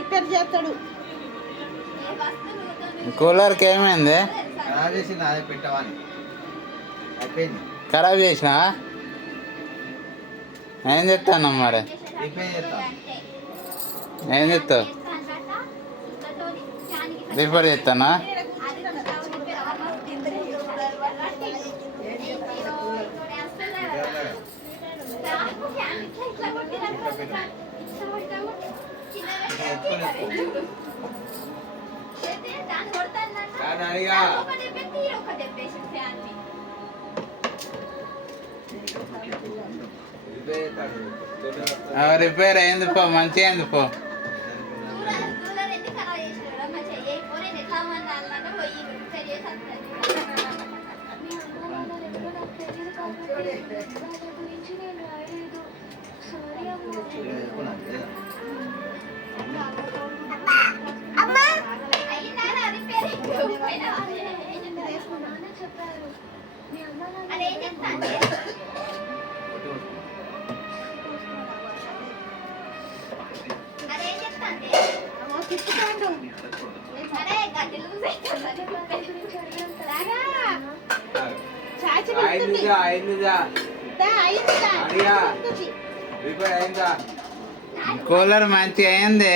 Repair చేస్తాడు. కూలర్కి ఏమైంది? ఖరాబ్ చేసినా ఏం చెప్తాను మరి? ఏం చెప్తావు? రిపేర్ చేస్తానా? రిపేర్ అయింది పో, మంచిగా అయింది పో. కూలర్ మంచిగా అయింది.